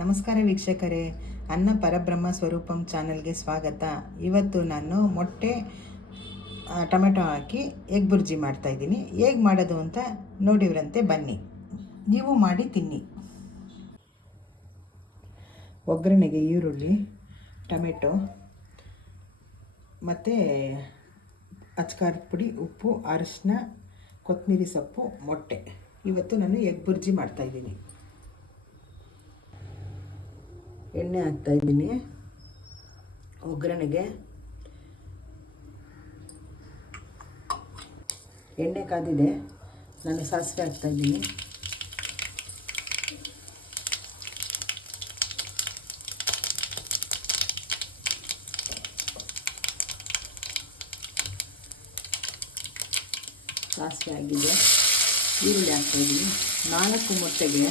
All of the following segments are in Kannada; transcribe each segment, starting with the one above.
ನಮಸ್ಕಾರ ವೀಕ್ಷಕರೇ, ಅನ್ನ ಪರಬ್ರಹ್ಮ ಸ್ವರೂಪಂ ಚಾನಲ್ಗೆ ಸ್ವಾಗತ. ಇವತ್ತು ನಾನು ಮೊಟ್ಟೆ ಟೊಮೆಟೊ ಹಾಕಿ ಎಗ್ ಬುರ್ಜಿ ಮಾಡ್ತಾಯಿದ್ದೀನಿ. ಹೇಗೆ ಮಾಡೋದು ಅಂತ ನೋಡಿವ್ರಂತೆ, ಬನ್ನಿ ನೀವು ಮಾಡಿ ತಿನ್ನಿ. ಒಗ್ಗರಣೆಗೆ ಈರುಳ್ಳಿ, ಟೊಮೆಟೊ ಮತ್ತು ಅಚ್ಕಾರದ ಪುಡಿ, ಉಪ್ಪು, ಅರಿಶಿನ, ಕೊತ್ತಂಬರಿ ಸೊಪ್ಪು, ಮೊಟ್ಟೆ. ಇವತ್ತು ನಾನು ಎಗ್ ಬುರ್ಜಿ ಮಾಡ್ತಾಯಿದ್ದೀನಿ. ಎಣ್ಣೆ ಹಾಕ್ತಾಯಿದ್ದೀನಿ ಒಗ್ಗರಣೆಗೆ. ಎಣ್ಣೆ ಕಾದಿದೆ, ನಾನು ಸಾಸಿವೆ ಹಾಕ್ತಾಯಿದ್ದೀನಿ. ಸಾಸಿವೆ ಆಗಿದೆ, ಈರುಳ್ಳಿ ಹಾಕ್ತಾಯಿದ್ದೀನಿ. 4 ಮೊಟ್ಟೆಗೆ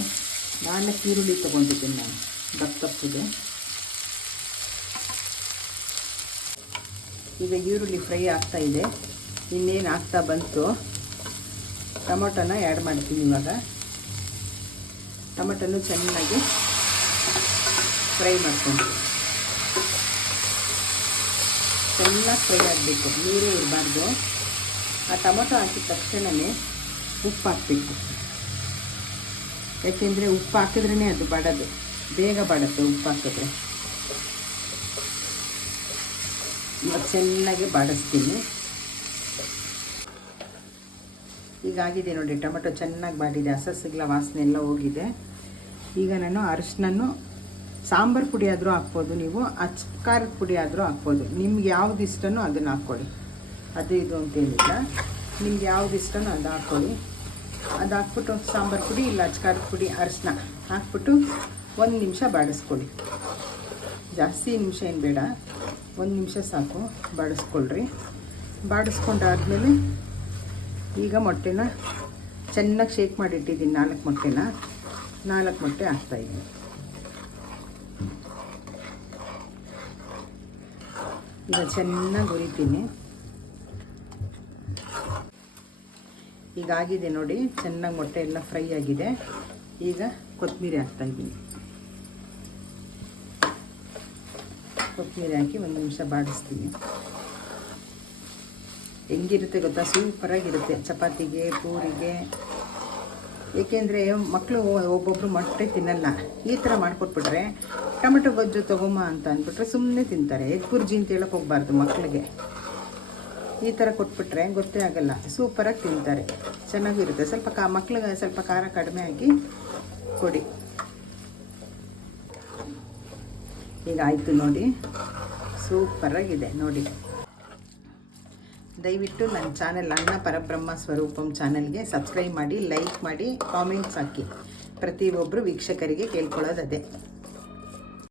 4 ಈರುಳ್ಳಿ ತೊಗೊಂಡಿದ್ದೀನಿ ನಾನು, ದಪ್ಪಗೆ. ಈಗ ಈರುಳ್ಳಿ ಫ್ರೈ ಆಗ್ತಾಯಿದೆ, ಇನ್ನೇನು ಆಗ್ತಾ ಬಂತು. ಟೊಮೊಟೊನ ಆ್ಯಡ್ ಮಾಡ್ತೀನಿ. ಇವಾಗ ಟೊಮೊಟೊನು ಚೆನ್ನಾಗಿ ಫ್ರೈ ಮಾಡ್ಕೊಂಡು, ಚೆನ್ನಾಗಿ ಫ್ರೈ ಆಗಬೇಕು, ನೀರೇ ಇರಬಾರ್ದು. ಆ ಟೊಮೊಟೊ ಹಾಕಿದ ತಕ್ಷಣವೇ ಉಪ್ಪು ಹಾಕಬೇಕು, ಯಾಕೆಂದರೆ ಉಪ್ಪು ಹಾಕಿದ್ರೇ ಅದು ಬಾಡೋದು, ಬೇಗ ಬಾಡುತ್ತೆ ಉಪ್ಪು ಹಾಕಿದ್ರೆ. ಇವಾಗ ಚೆನ್ನಾಗಿ ಬಾಡಿಸ್ತೀನಿ. ಈಗಾಗಿದೆ ನೋಡಿ, ಟೊಮೆಟೊ ಚೆನ್ನಾಗಿ ಬಾಡಿದೆ, ಹಸಸಿಗ್ಲ ವಾಸನೆ ಎಲ್ಲ ಹೋಗಿದೆ. ಈಗ ನಾನು ಅರಿಶಿನನ್ನು, ಸಾಂಬಾರು ಪುಡಿ ಆದರೂ ಹಾಕ್ಬೋದು, ನೀವು ಖಾರದ ಪುಡಿ ಆದರೂ ಹಾಕ್ಬೋದು. ನಿಮ್ಗೆ ಯಾವ್ದು ಇಷ್ಟನೋ ಅದನ್ನು ಹಾಕ್ಕೊಳ್ಳಿ, ಅದು ಇದು ಅಂತೇನಿಲ್ಲ. ನಿಮ್ಗೆ ಯಾವ್ದು ಇಷ್ಟನೋ ಅದು ಹಾಕ್ಕೊಳ್ಳಿ. ಅದು ಹಾಕ್ಬಿಟ್ಟು ಸಾಂಬಾರು ಪುಡಿ ಇಲ್ಲ ಖಾರದ ಪುಡಿ, ಅರಿಶಿನ ಹಾಕ್ಬಿಟ್ಟು 1 ನಿಮಿಷ ಬಾಡಿಸ್ಕೊಳ್ಳಿ. ಜಾಸ್ತಿ ನಿಮಿಷ ಏನು ಬೇಡ, 1 ನಿಮಿಷ ಸಾಕು, ಬಾಡಿಸ್ಕೊಳ್ರಿ. ಬಾಡಿಸ್ಕೊಂಡಾದ್ಮೇಲೆ ಈಗ ಮೊಟ್ಟೆನ ಚೆನ್ನಾಗಿ ಶೇಕ್ ಮಾಡಿಟ್ಟಿದ್ದೀನಿ. 4 ಮೊಟ್ಟೆನ 4 ಮೊಟ್ಟೆ ಹಾಕ್ತಾಯಿದ್ದೀನಿ. ಈಗ ಚೆನ್ನಾಗಿ ಹುರಿತೀನಿ. ಈಗಾಗಿದೆ ನೋಡಿ, ಚೆನ್ನಾಗಿ ಮೊಟ್ಟೆ ಎಲ್ಲ ಫ್ರೈ ಆಗಿದೆ. ಈಗ ಕೊತ್ತಂಬರಿ ಹಾಕ್ತಾಯಿದ್ದೀನಿ. ಕೊತ್ತಂಬರಿ ಹಾಕಿ 1 ನಿಮಿಷ ಬಾಡಿಸ್ತೀನಿ. ಹೆಂಗಿರುತ್ತೆ ಗೊತ್ತಾ, ಸೂಪರಾಗಿರುತ್ತೆ ಚಪಾತಿಗೆ, ಪೂರಿಗೆ. ಏಕೆಂದರೆ ಮಕ್ಕಳು ಒಬ್ಬೊಬ್ಬರು ಮೊಟ್ಟೆ ತಿನ್ನಲ್ಲ. ಈ ಥರ ಮಾಡಿಕೊಟ್ಬಿಟ್ರೆ, ಟೊಮೆಟೊ ಗೊಜ್ಜು ತೊಗೊಂಬ ಅಂತ ಅಂದ್ಬಿಟ್ರೆ ಸುಮ್ಮನೆ ತಿಂತಾರೆ. ಎಗ್ ಬುರ್ಜಿ ಅಂತ ಹೇಳಕ್ಕೆ ಹೋಗ್ಬಾರ್ದು ಮಕ್ಕಳಿಗೆ. ಈ ಥರ ಕೊಟ್ಬಿಟ್ರೆ ಗೊತ್ತೇ ಆಗಲ್ಲ, ಸೂಪರಾಗಿ ತಿಂತಾರೆ, ಚೆನ್ನಾಗಿರುತ್ತೆ. ಸ್ವಲ್ಪ ಮಕ್ಳಿಗೆ ಸ್ವಲ್ಪ ಖಾರ ಕಡಿಮೆ ಹಾಕಿ ಕೊಡಿ. ಈಗ ಆಯಿತು ನೋಡಿ, ಸೂಪರಾಗಿದೆ ನೋಡಿ. ದಯವಿಟ್ಟು ನನ್ನ ಚಾನೆಲ್ ಅನ್ನ ಪರಬ್ರಹ್ಮ ಸ್ವರೂಪಂ ಚಾನೆಲ್ಗೆ ಸಬ್ಸ್ಕ್ರೈಬ್ ಮಾಡಿ, ಲೈಕ್ ಮಾಡಿ, ಕಾಮೆಂಟ್ಸ್ ಹಾಕಿ. ಪ್ರತಿಯೊಬ್ಬರು ವೀಕ್ಷಕರಿಗೆ ಕೇಳ್ಕೊಳ್ಳೋದು ಅದೇ.